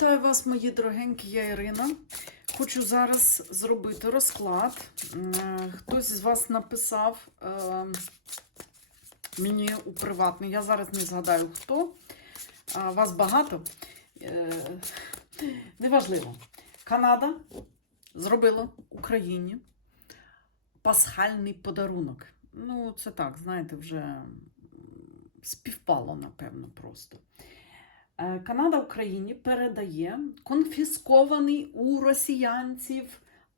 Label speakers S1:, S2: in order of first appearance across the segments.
S1: Вітаю вас, мої дорогенькі, я Ірина. Хочу зараз зробити розклад. Хтось з вас написав е, мені у приватний. Я зараз не згадаю хто. Вас багато. Е, Неважливо. Канада зробила Україні пасхальний подарунок. Ну, це так, знаєте, вже співпало, напевно, просто. Е, Канада Україні передає конфіскований у росіянців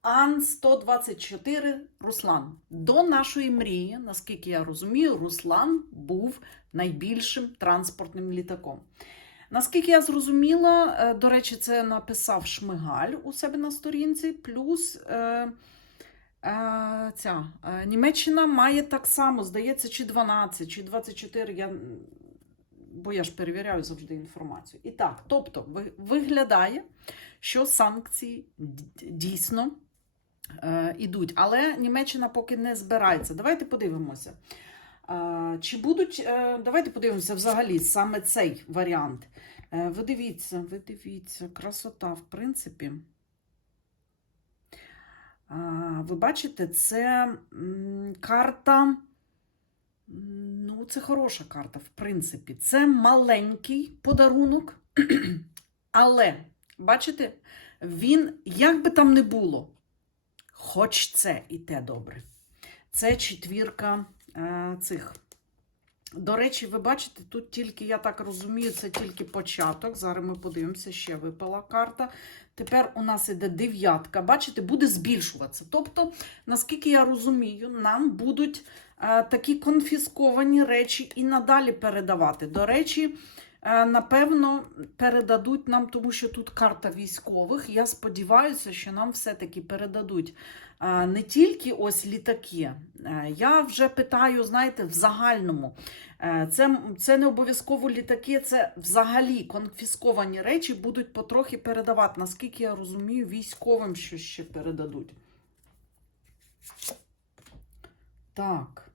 S1: Ан-124 Руслан. До нашої мрії, наскільки я розумію, Руслан був найбільшим транспортним літаком. Наскільки я зрозуміла, е, до речі, це написав Шмигаль у себе на сторінці, плюс е, е, ця Німеччина має так само, здається, чи 12, чи 24. Я бо я ж перевіряю завжди інформацію. І так, тобто, виглядає, що санкції дійсно е, ідуть, але Німеччина поки не збирається. Давайте подивимося. Е, чи будуть, е, давайте подивимося взагалі саме цей варіант. Е, ви дивіться, ви дивіться, красота, в принципі. Ви бачите, це карта. Ну, це хороша карта, в принципі. Це маленький подарунок, але, бачите, він, як би там не було, хоч це і те добре. Це четвірка е, цих. До речі, ви бачите, тут тільки, я так розумію, це тільки початок. Зараз ми подивимося, ще випала карта. Тепер у нас іде дев'ятка. Бачите, буде збільшуватися. Тобто, наскільки я розумію, нам будуть е, такі конфісковані речі і надалі передавати. До речі, напевно, передадуть нам, тому що тут карта військових. Я сподіваюся, що нам все-таки передадуть е, не тільки ось літаки. Е, Я вже питаю, знаєте, в загальному. Е, Це, це не обов'язково літаки, це взагалі конфісковані речі будуть потрохи передавати. Наскільки я розумію, військовим що ще передадуть. Так,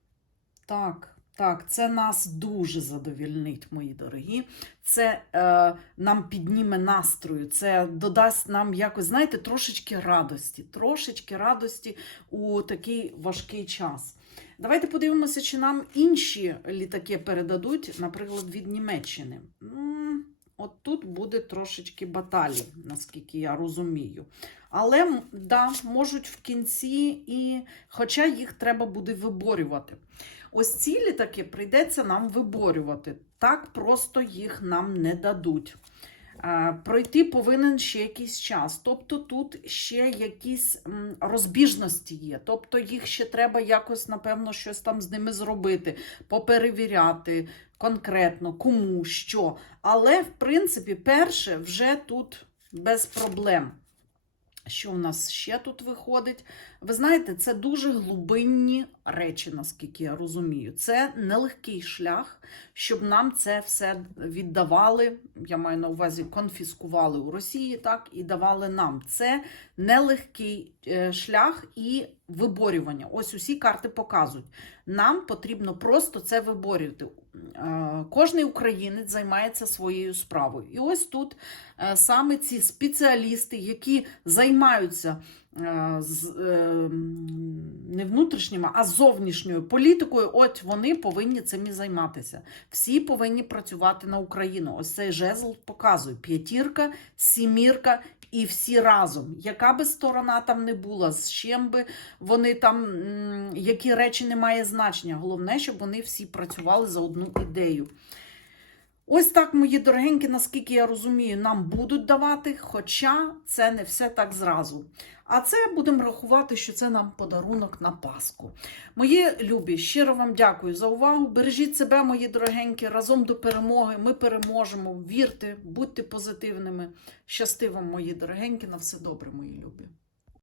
S1: так, так, це нас дуже задовільнить, мої дорогі. Це е, нам підніме настрою, це додасть нам якось, знаєте, трошечки радості, трошечки радості у такий важкий час. Давайте подивимося, чи нам інші літаки передадуть, наприклад, від Німеччини. От тут буде трошечки баталій, наскільки я розумію. Але да, можуть в кінці, і хоча їх треба буде виборювати. Ось ці літаки прийдеться нам виборювати. Так просто їх нам не дадуть. Е, Пройти повинен ще якийсь час. Тобто тут ще якісь розбіжності є. Тобто їх ще треба якось, напевно, щось там з ними зробити, поперевіряти конкретно, кому, що. Але, в принципі, перше вже тут без проблем. Що у нас ще тут виходить? Ви знаєте, це дуже глибинні речі, наскільки я розумію. Це нелегкий шлях, щоб нам це все віддавали. Я маю на увазі, конфіскували у Росії, так, і давали нам. Це нелегкий е, шлях і виборювання. Ось усі карти показують. Нам потрібно просто це виборювати. Е, Кожний українець займається своєю справою. І ось тут е, саме ці спеціалісти, які займаються е, з, е, не внутрішніми, а зовнішньою політикою, от вони повинні цим і займатися. Всі повинні працювати на Україну. Ось цей жезл показує: п'ятірка, сімірка. І всі разом, яка би сторона там не була, з чим би вони там, які речі не має значення. Головне, щоб вони всі працювали за одну ідею. Ось так, мої дорогенькі, наскільки я розумію, нам будуть давати, хоча це не все так зразу. А це будемо рахувати, що це нам подарунок на Пасху. Мої любі, щиро вам дякую за увагу. Бережіть себе, мої дорогенькі, разом до перемоги. Ми переможемо. Вірте, будьте позитивними. Щасти вам, мої дорогенькі, на все добре, мої любі.